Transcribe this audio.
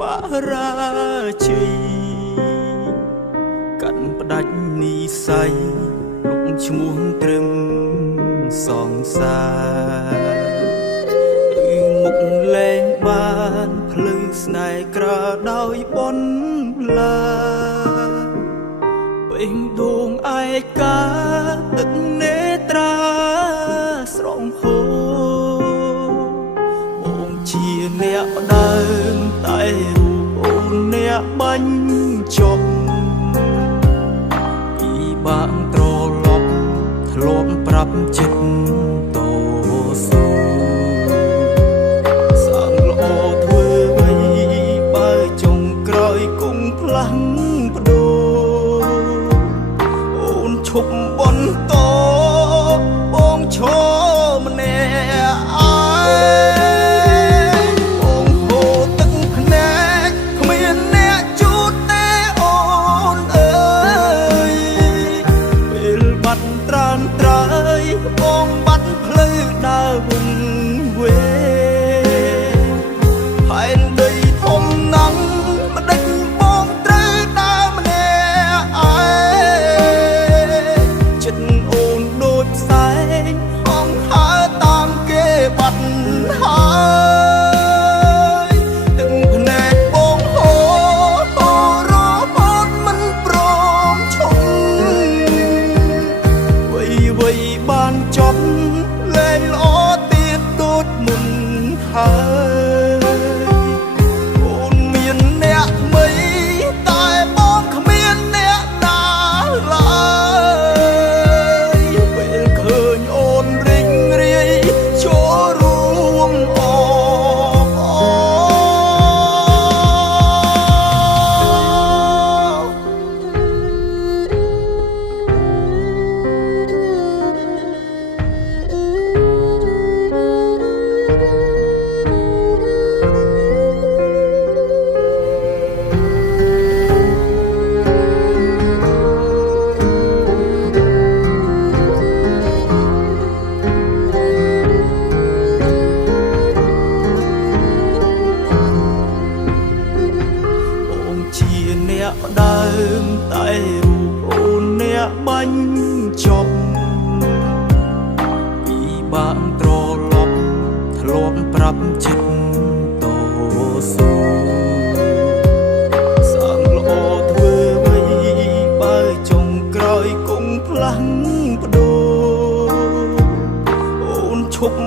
បារាជ័យកាន់ផ្ដាច់និស័យលុកឈ្មោះត្រឹមសងសាមុខលែងបានភ្លឺស្នេហ៍ក្រដោយបនឡាពេញដួងឯកាទឹកនេត្រាស្រងហូបងជាអ្នកដើមតែរូបអូនអ្នកបាញ់ចប់ពីបាក់ត្រឡប់ធ្លាប់ប្រាប់ចិត្តតស៊ូសាងល្អធ្វើអ្វីបើចុងក្រោយគង់ផ្លាស់ប្ដូរអូនឈប់បន្តបងឈរម្នាក់ឯងបងហូរទឹកភ្នែកគ្មានអ្នកជូតទេអូនអើយពេលបាត់ត្រានត្រើយបងបាត់ភ្លឺដើរវិញវេផែនដីធំណាស់មិនដេចបងត្រូវដើរម្នាក់ឯងចិត្តអូនដូចផ្សែងហងហើរតាមគេបាត់ហើយទឹកភ្នែកបងហូររហូតមិនព្រមឈប់វ័យបានចប់លែងល្អទៀតដូចមុនហើយអូនមានអ្នកថ្មីតែបងគ្មានអ្នកណាឡើយពេលឃើញអូនរីងរាយចូលរួមអបអជាអ្នកដើមតែរូបអូនអ្នកបាញ់ចប់ពីបាក់ត្រឡប់ធ្លាប់ប្រាប់ចិត្តតស៊ូសាងល្អធ្វើអ្វីបើចុងក្រោយគង់ផ្លាស់ប្ដូរអូនឈប់